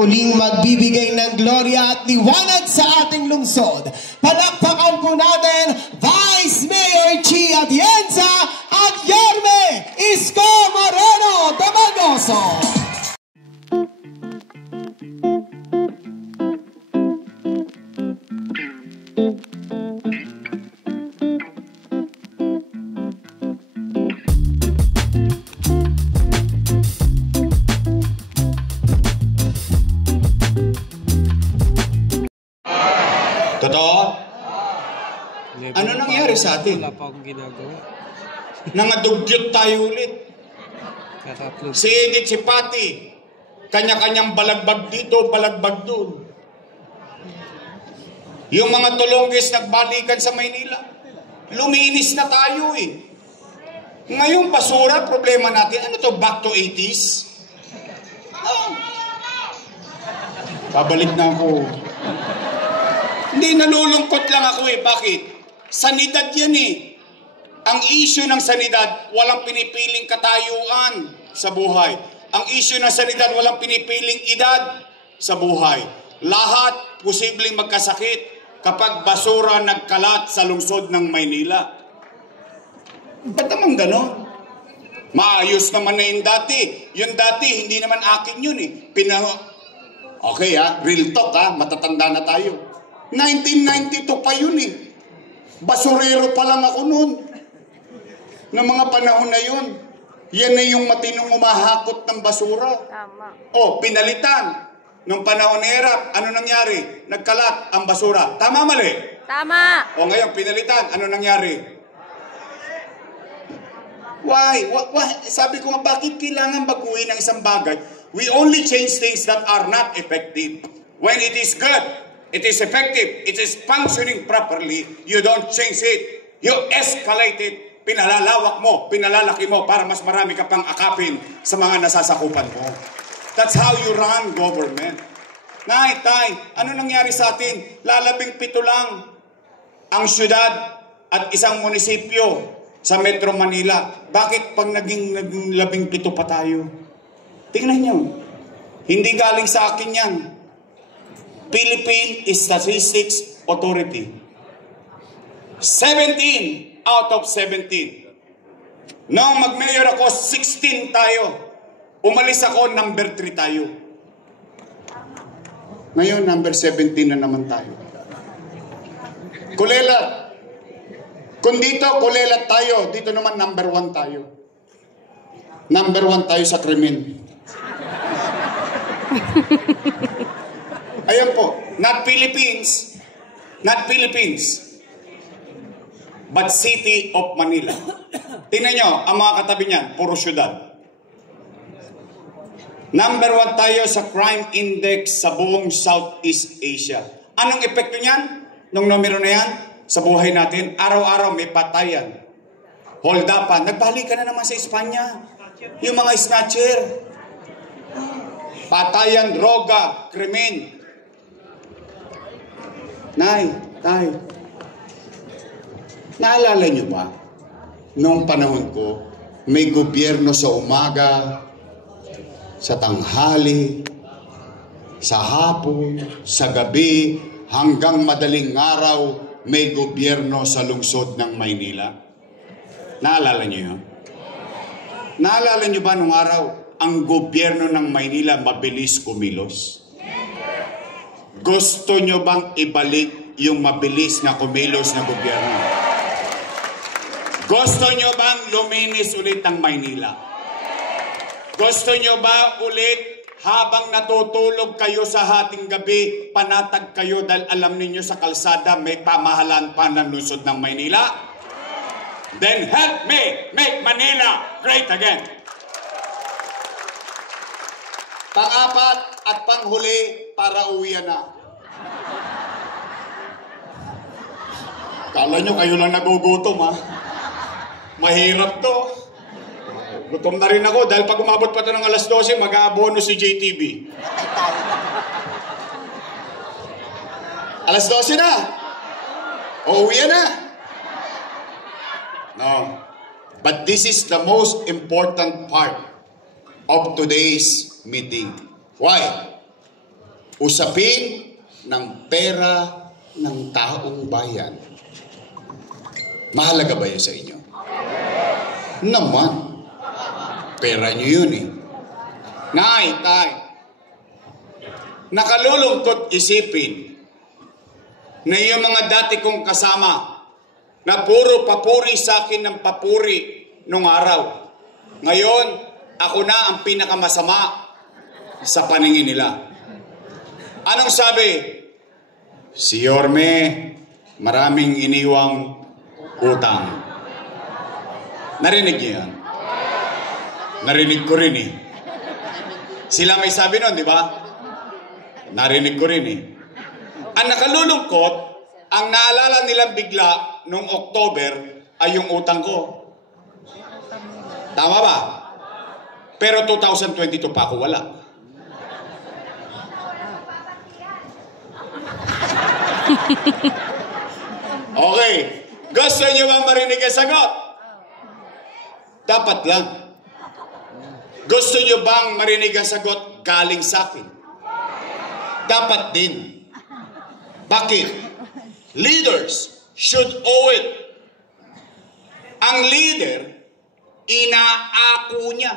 Muling magbibigay ng gloria at liwanag sa ating lungsod. Palakpakan po natin Vice Mayor Chi Atienza at Yorme Isko Moreno Tabagoso. Totoo? Ano nangyari sa atin? Wala pa akong ginagawa. Nangadugyot tayo ulit. Si Edith, si Patty, kanya-kanyang balagbag dito, balagbag doon. Yung mga tulonggis nagbalikan sa Maynila. Luminis na tayo eh. Ngayon, basura, problema natin. Ano to, back to 80s? Oh. Babalik na ako. Hindi, nalulungkot lang ako eh. Bakit? Sanidad yan eh. Ang issue ng sanidad, walang pinipiling katayuan sa buhay. Ang issue ng sanidad, walang pinipiling edad sa buhay. Lahat posibleng magkasakit kapag basura nagkalat sa lungsod ng Maynila. Ba't naman gano'n? Maayos naman na yung dati. Yung dati, hindi naman akin yun eh. Okay real talk matatanda na tayo. 1992 pa yun eh. Basurero pa lang ako noon. Ng mga panahon na yun. Yan na yung matinong umahakot ng basura. Tama. Pinalitan. Nung panahon na hirap, ano nangyari? Nagkalat ang basura. Tama, mali? Tama. Ngayon, pinalitan. Ano nangyari? Why? Sabi ko nga, bakit kailangan baguhin ang isang bagay? We only change things that are not effective. When it is good, it is effective. It is functioning properly. You don't change it. You escalate it. Pinalalawak mo, pinalalaki mo para mas marami ka pang akapin sa mga nasasakupan mo. That's how you run government. Tay, ano nangyari sa atin? Lalabing 7 lang ang syudad at isang munisipyo sa Metro Manila. Bakit pag naging 17 pa tayo? Tingnan nyo. Hindi galing sa akin yan. Philippine Statistics Authority. 17 out of 17. Nung mag-mayor ako, 16 tayo. Umalis ako, number 3 tayo. Ngayon, number 17 na naman tayo. Kulelat. Kung dito, kulelat tayo. Dito naman, number 1 tayo. Number 1 tayo sa krimen. Ayan po, not Philippines, but City of Manila. Tingnan nyo, ang mga katabi niyan, puro syudad. Number 1 tayo sa crime index sa buong Southeast Asia. Anong epekto niyan? Nung numero na yan, sa buhay natin, araw-araw may patayan. Hold upan. Nagbalikan na naman sa Espanya. Yung mga snatcher. Patayan, droga, krimen. Nay, naalala niyo ba? Noong panahon ko, may gobyerno sa umaga, sa tanghali, sa hapon, sa gabi, hanggang madaling araw, may gobyerno sa lungsod ng Maynila. Naalala niyo yun? Naalala niyo ba nung araw, ang gobyerno ng Maynila mabilis kumilos? Gusto nyo bang ibalik yung mabilis na kumilos na gobyerno? Gusto nyo bang luminis ulit ang Maynila? Gusto nyo ba ulit habang natutulog kayo sa hating gabi, panatag kayo dahil alam ninyo sa kalsada may pamahalaan pa ng lungsod ng Maynila? Then help me make Manila great again. Pang-apat at panghuli para uwian na. Kala nyo kayo lang nagugutom Mahirap to. Gutom na rin ako dahil pag umabot pa ito ng alas 12, mag-aabono si JTV. Alas 12 na. Uwian na. No. But this is the most important part of today's meeting. Why? usapin ng pera ng taong bayan. Mahalaga ba yun sa inyo? Naman. Pera nyo yun eh. Nay, tay, nakalulungkot isipin na yung mga dati kong kasama na puro papuri sa akin ng papuri nung araw. Ngayon, ako na ang pinakamasama sa paningin nila. Anong sabi? Si Yorme, maraming iniwang utang. Narinig niyo yan? Narinig ko rin eh. Sila may sabi nun, di ba? Narinig ko rin eh. Ang nakalulungkot, ang naalala nilang bigla noong October ay yung utang ko. Tama ba? Pero 2022 pa ako wala. Okay. Gusto niyo ba marinig ang sagot? Dapat lang. Gusto niyo bang marinig ang sagot galing sa akin? Dapat din. Bakit? Leaders should owe it. Ang leader, inaako niya.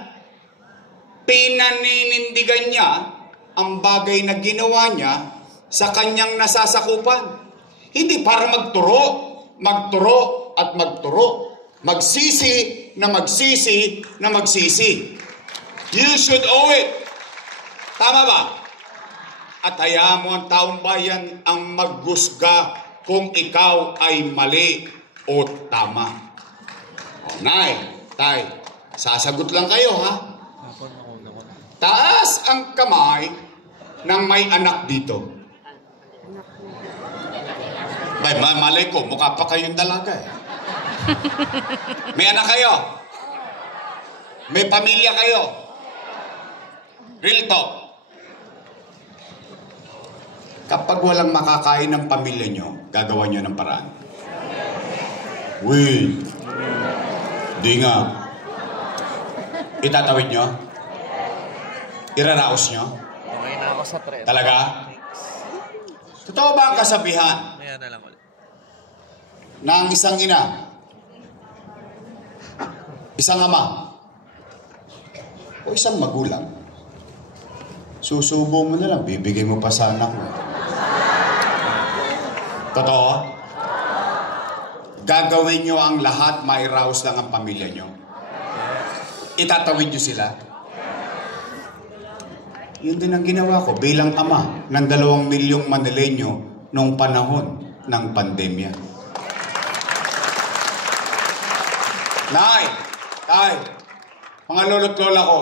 Pinaninindigan niya ang bagay na ginawa niya sa kanyang nasasakupan. Hindi para magturo at magturo. Magsisi na magsisi na magsisi. You should owe it. Tama ba? At hayaan mo ang taong bayan ang maghusga kung ikaw ay mali o tama. O, Nay, Tay, sasagot lang kayo ha. Taas ang kamay ng may anak dito. Bay, malay ko, mukha pa kayong dalaga eh. May anak kayo? May pamilya kayo? Real talk. Kapag walang makakain ng pamilya nyo, gagawa nyo ng paraan. Uy, di nga. Itatawid nyo? Iraraos nyo? Okay na ako sa trend. Talaga? Totoo ba ang kasabihan? Ayan na lang ulit. Na ang isang ina, isang ama, o isang magulang, susubo mo na lang, bibigay mo pa sa anak mo. Totoo? Gagawin nyo ang lahat, mairaos lang ang pamilya nyo. Itatawid nyo sila. Yun din ang ginawa ko bilang ama ng 2 milyong Manileño noong panahon ng pandemya. Nay, Tay, mga lolo't lola ko,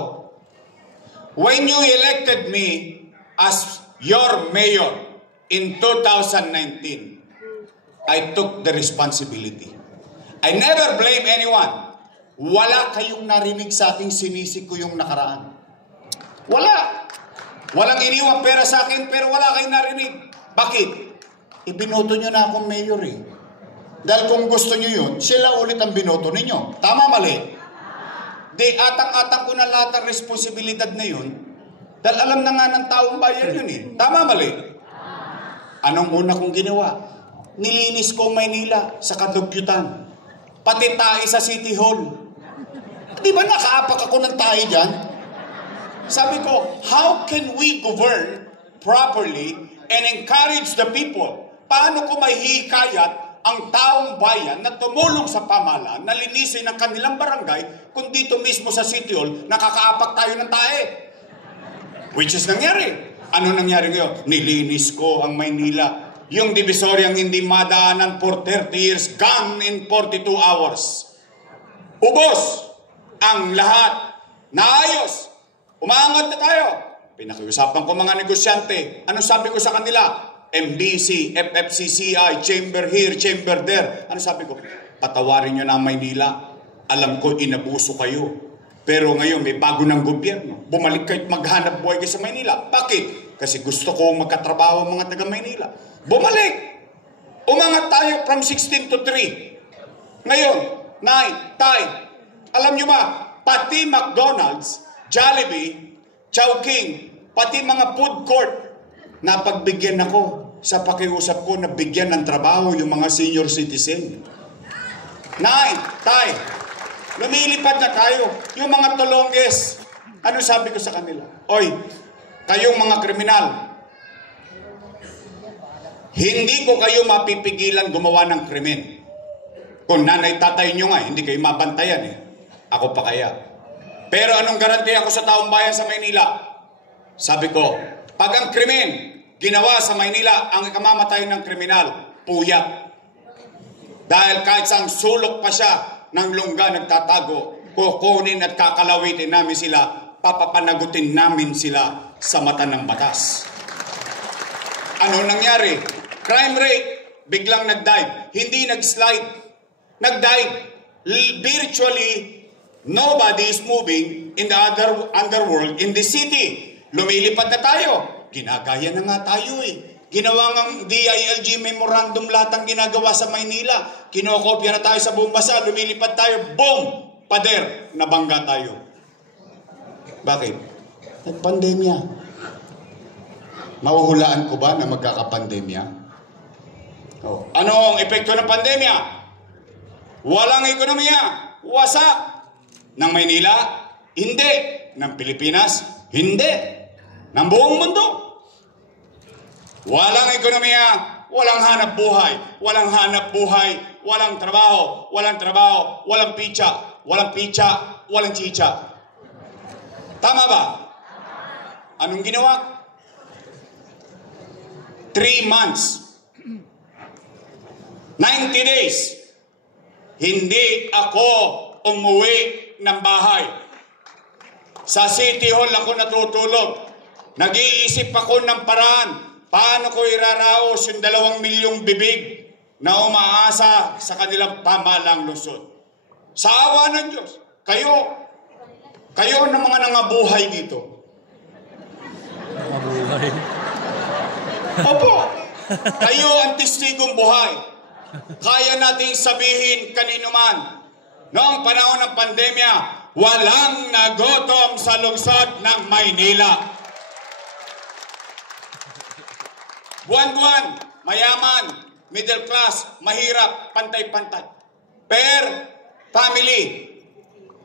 when you elected me as your mayor in 2019, I took the responsibility. I never blame anyone. Wala kayong narinig sa ating sinisik ko yung nakaraan. Wala. Walang iniwang pera sa akin, pero wala kayong narinig. Bakit? Ibinoto nyo na akong mayor eh. Dahil kung gusto nyo yun, sila ulit ang binoto ninyo. Tama, mali? Di, atang-atang ko na lahat ang responsibilidad na yun. Dahil alam na nga ng taong bayan yun eh. Tama, mali? Anong una kong ginawa? Nilinis ko Maynila sa kadugyutan. Pati tayo sa City Hall. Di ba nakaapak ako ng tayo dyan? Sabi ko, how can we govern properly and encourage the people? Paano ko may hikayat ang taong bayan na tumulong sa pamahalaan na linisin ang kanilang barangay kung dito mismo sa City Hall nakakaapak tayo ng tae? Which is nangyari. Ano nangyari ngayon? Nilinis ko ang Maynila. Yung Divisoryang hindi madaanan for 30 years, gone in 42 hours. Ubos ang lahat. Naayos. Umaangat na tayo. Pinakiusapan ko mga negosyante. Ano sabi ko sa kanila? MBC, FFCCI, chamber here, chamber there. Ano sabi ko? Patawarin nyo na ang Maynila. Alam ko, inabuso kayo. Pero ngayon, may bago ng gobyerno. Bumalik kayo at maghanap buhay kayo sa Maynila. Bakit? Kasi gusto ko magkatrabaho ang mga taga Maynila. Bumalik! Umangat tayo from 16 to 3. Ngayon, Nay, Tay, alam nyo ba, pati McDonald's, Jollibee, Chowking, pati mga food court, napagbigyan ako sa pakiusap ko na bigyan ng trabaho yung mga senior citizen. Nay, tay, lumilipad na tayo. Yung mga tulongges, ano sabi ko sa kanila? Oy, kayong mga kriminal, hindi ko kayo mapipigilan gumawa ng krimen. Kung nanay tatay nyo nga, hindi kayo mabantayan eh. Ako pa kaya. Pero anong garantiya ko sa taong bayan sa Maynila? Sabi ko, pag ang krimen ginawa sa Maynila, ang ikamamatay ng kriminal, puyat. Dahil kahit sang sulok pa siya ng lungga nagtatago, kukunin at kakalawitin namin sila, papapanagutin namin sila sa mata ng batas. Ano nangyari? Crime rate, biglang nag-dive. Hindi nag-slide. Nag-dive. Virtually, nobody is moving in the underworld in the city. Lumilipad na tayo. Ginagaya na nga tayo eh. Ginawa ng DILG memorandum lahat ang ginagawa sa Maynila. Kinokopya na tayo sa buong bansa. Lumilipad tayo. Boom! Pader! Nabangga tayo. Bakit? Nagpandemya. Mahuhulaan ko ba na magkakapandemya? Oh. Ano ang epekto ng pandemya? Walang ekonomiya. Wasak. Ng Maynila? Hindi. Ng Pilipinas? Hindi. Ng buong mundo. Walang ekonomiya, walang hanap buhay, walang hanap buhay, walang trabaho, walang trabaho, walang picha, walang picha, walang chicha. Tama ba? Anong ginawa? 3 months. 90 days. Hindi ako umuwi ng bahay. Sa City Hall ako natutulog. Nag-iisip ako ng paraan. Paano ko iraraos yung 2 milyong bibig na umaasa sa kanilang pamalang lungsod? Sa awa ng Diyos, kayo na mga nangabuhay dito. Nangabuhay? Opo, kayo ang testigong buhay. Kaya nating sabihin kanino man, noong panahon ng pandemya, walang nagutom sa lungsod ng Maynila. Buwan-buwan, mayaman, middle class, mahirap, pantay-pantay. Per family,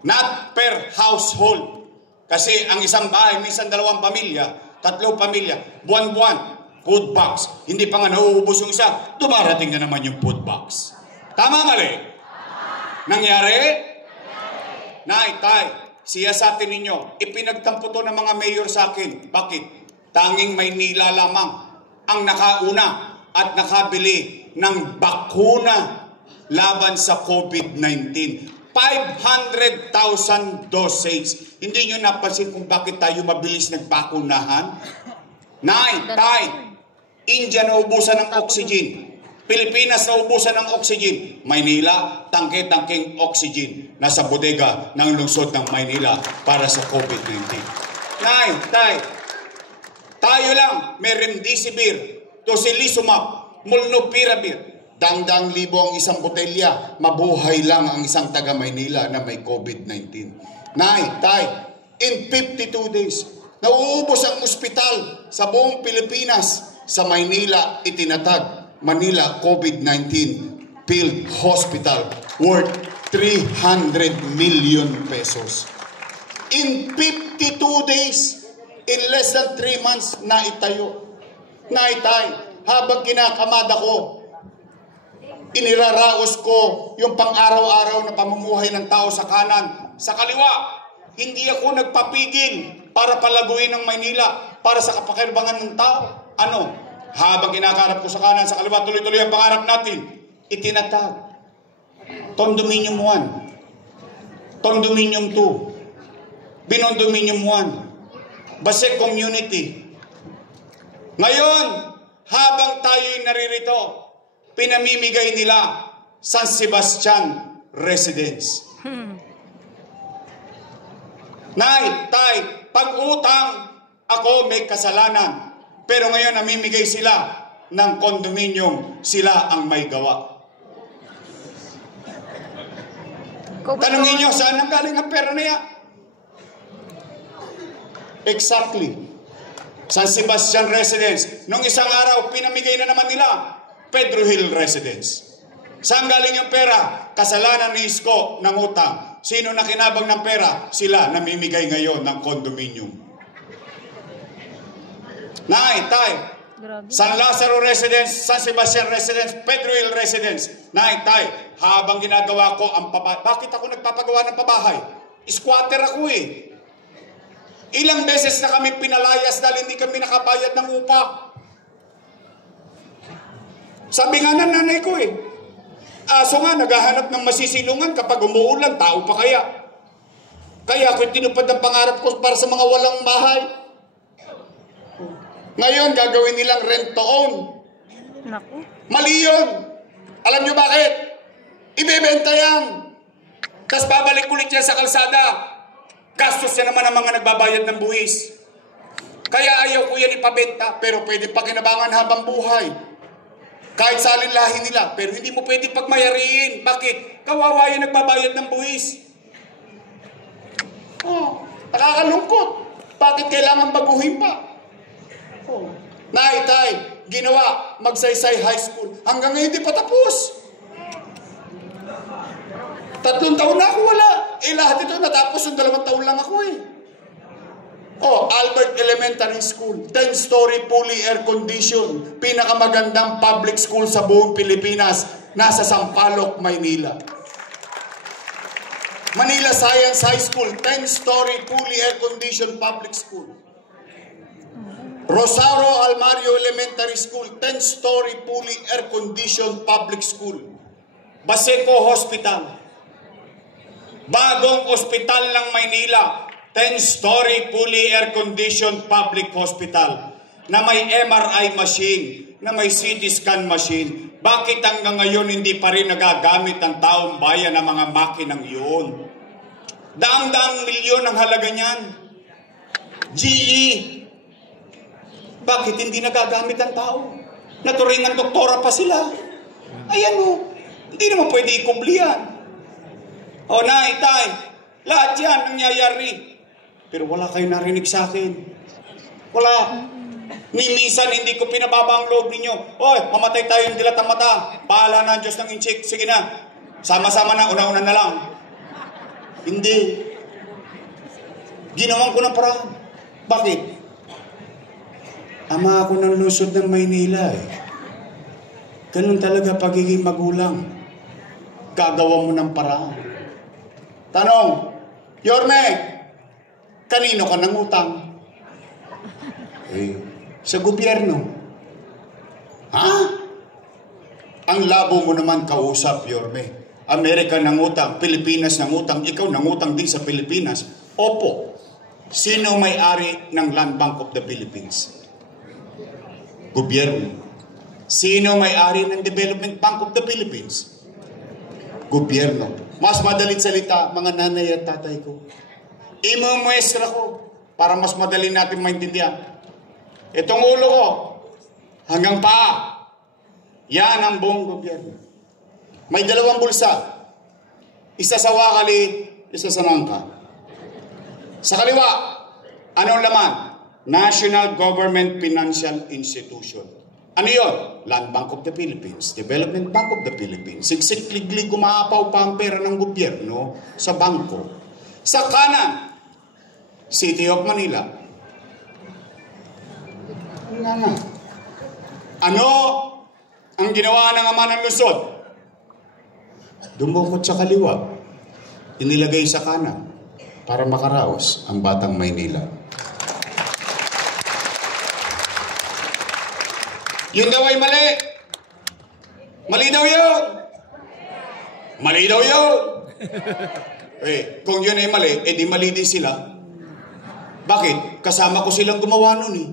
not per household. Kasi ang isang bahay, minsan 2 pamilya, 3 pamilya, buwan-buwan, food box. Hindi pa nga nauubos yung isa, dumarating na naman yung food box. Tama mali? Nangyari? Nay, tay, siyasatin ninyo, ipinagtampo to ng mga mayor sa akin. Bakit? Tanging Maynila lamang ang nakauna at nakabili ng bakuna laban sa COVID-19. 500,000 dosage. Hindi nyo napansin kung bakit tayo mabilis nagbakunahan? Nay, tay, India naubusan ng oxygen. Pilipinas naubusan ng oxygen. Maynila, tangke-tangking oxygen. Nasa bodega ng lungsod ng Maynila para sa COVID-19. Nay, tay, tayo lang, may remdesivir, tocilizumab, molnupiravir. Dang-dang libo ang isang botelya, mabuhay lang ang isang taga Maynila na may COVID-19. Nay, tay, in 52 days, nauubos ang ospital sa buong Pilipinas. Sa Maynila, itinatag Manila COVID-19 Field Hospital worth 300 million pesos. In 52 days, in less than 3 months, naitayo. Naitay, habang kinakamad ako, iniraraos ko yung pang-araw-araw na pamumuhay ng tao sa kanan. Sa kaliwa, hindi ako nagpapigil para palaguin ng Maynila, para sa kapakinabangan ng tao. Ano? Habang kinakarap ko sa kanan, sa kaliwa, tuloy-tuloy ang pangarap natin. Itinatag. Condominium 1. Condominium 2. Binondominium 1. Basek Community. Ngayon, habang tayo'y naririto, pinamimigay nila San Sebastian Residence. Nay, tay, pag-utang, ako may kasalanan. Pero ngayon namimigay sila ng condominium, sila ang may gawa. Tanungin nyo, saan ang galing ang pera na yan? Exactly. San Sebastian Residence. Nung isang araw, pinamigay na naman nila Pedro Hill Residence. Saan galing yung pera? Kasalanan ni Isko ng utang. Sino nakinabang ng pera? Sila namimigay ngayon ng condominium. Nay, tay, San Lazaro Residence, San Sebastian Residence, Pedro Hill Residence. Nay, tay, habang ginagawa ko ang bakit ako nagpapagawa ng pabahay? Squatter ako eh. Ilang beses na kami pinalayas dahil hindi kami nakabayad ng upa. Sabi nga ng nanay ko eh, aso nga naghahanap ng masisilungan kapag umuulan, tao pa kaya? Kaya ako tinupad ang pangarap ko para sa mga walang bahay. Ngayon, gagawin nilang rent to own. Naku. Mali yun. Alam nyo bakit? Ibebenta yan. Tapos babalik ulit yan sa kalsada. Gastos yan naman ang mga nagbabayad ng buwis. Kaya ayaw ko yan ipabenta, pero pwede pakinabangan habang buhay. Kahit sa alinlahi nila, pero hindi mo pwede pagmayariin. Bakit? Kawawa yung nagbabayad ng buwis. Oh, nakakalungkot. Bakit kailangan baguhin pa? Oh. Tay, ginawa, Magsaysay High School. Hanggang ngayon di pa tapos. 3 taon na ako wala. Lahat ito natapos yung 2 taon lang ako eh. Oh, Albert Elementary School. 10-story fully air-conditioned. Pinakamagandang public school sa buong Pilipinas. Nasa Sampaloc, Maynila. Manila Science High School. 10-story fully air-conditioned public school. Rosario Almario Elementary School, 10-story fully air-conditioned public school. Baseco Hospital, bagong ospital ng Maynila, 10-story fully air-conditioned public hospital na may MRI machine, na may CT scan machine. Bakit hanggang ngayon hindi pa rin nagagamit ng taong bayan ng mga makinang yun? Daang-daang milyon ang halaga niyan. GE. Bakit hindi nagagamit ang tao? Naturingan doktora pa sila. Ayan o. Hindi naman pwede ikubli yan. O nay, tay, lahat yan nangyayari. Pero wala kayo narinig sa akin. Wala. Ni minsan hindi ko pinababa ang loob ninyo. Oy, mamatay tayo yung dilat ang mata. Bahala na ang Diyos ng inchik. Sige na. Sama-sama na, una-una na lang. Hindi. Ginawan ko ng paraan. Bakit? Ama ako ng lusod ng Maynila eh. Ganun talaga pagiging magulang. Gagawa mo ng paraan. Tanong, Yorme, kanino ka nangutang? Eh, sa gobyerno. Ha? Ang labo mo naman kausap, Yorme. Amerika nangutang, Pilipinas nangutang, ikaw nangutang din sa Pilipinas. Opo. Sino may-ari ng Land Bank of the Philippines? Gobyerno. Sino may-ari ng Development Bank of the Philippines? Gobyerno. Mas madaling salita, mga nanay at tatay ko. Imumuestra ko para mas madali natin maintindihan. Itong ulo ko, hanggang paa, yan ang buong gobyerno. May 2 bulsa. Isa sa wakali, isa sa nangka. Sa kaliwa, anong laman? National Government Financial Institution. Ano yun? Land Bank of the Philippines, Development Bank of the Philippines. Siksikliglig gumaapaw pa ang pera ng gobyerno sa bangko. Sa kanan, City of Manila. Ano ang ginawa ng ama ng Luzon? Dumukot sa kaliwa, inilagay sa kanan para makaraos ang batang Maynila. Yun daw ay mali. Mali daw yun. Mali daw yun. Kung yun ay mali, edi mali din sila. Bakit? Kasama ko silang gumawa nun eh.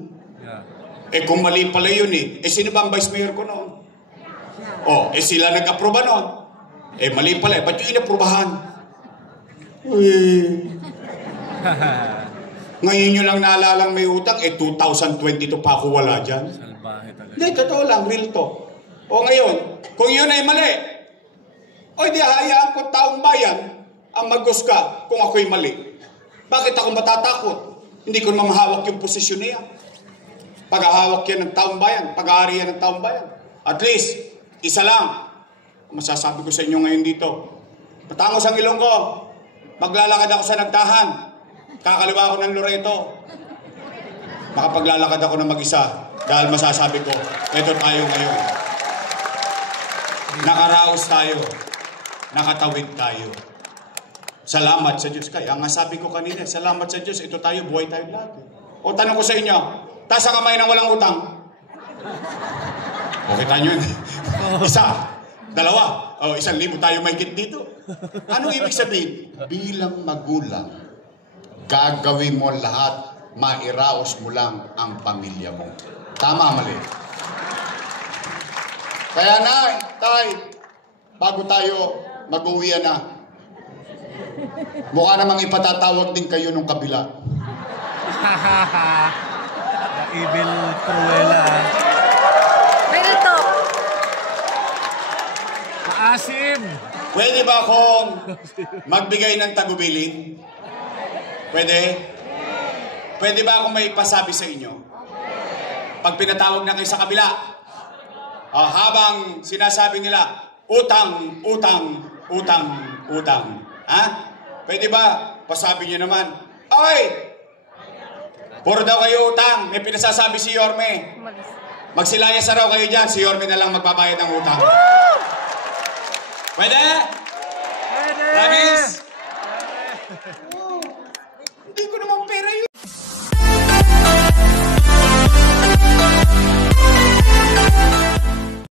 Kung mali pala yun sino ba ang vice mayor ko noon? Sila nag-aproba noon. Mali pala. Ba't yung inaprubahan? Ngayon nyo lang naalalang may utang, 2022 pa ako wala dyan. Hindi, totoo lang, real talk. Ngayon, kung yun ay mali, di hayaan ko taong bayan ang magusga kung ako'y mali. Bakit ako matatakot? Hindi ko mamahawak yung posisyon niya. Paghahawak yan ng taong bayan, pag-aari yan ng taong bayan. At least, isa lang, masasabi ko sa inyo ngayon dito. Patangos ang ilong ko, maglalakad ako sa Nagtahan, kakaliwa ako ng Loreto. Makapaglalakad ako ng mag-isa, dahil masasabi ko, ito tayo ngayon. Nakaraos tayo, nakatawid tayo. Salamat sa Diyos. Kaya nga sabi ko kanina, salamat sa Diyos, ito tayo, buhay tayo lahat. O tanong ko sa inyo, taas ang kamay ng walang utang. O kita nyo yun. Isa, dalawa, o 1,000 tayo may kit dito. Anong ibig sabihin? Bilang magulang, gagawin mo lahat, mairaos mo lang ang pamilya mo. Tama, mali. Kaya na, tay, bago tayo mag-uwian na, mukha namang ipatatawag din kayo nung kabila. The evil Cruella. Ganito. Maasim. Pwede ba akong magbigay ng tagubilin? Pwede? Pwede ba akong may pasabi sa inyo? Pag pinatawag na kayo sa kabila, habang sinasabi nila, utang, utang, utang, utang. Ha? Pwede ba? Pasabi nyo naman, ay! Puro daw kayo utang. May pinasasabi si Yorme. Magsilayas na raw kayo dyan. Si Yorme na lang magbabayad ng utang. Pwede? Pwede! Promise? Hindi ko naman pera yun.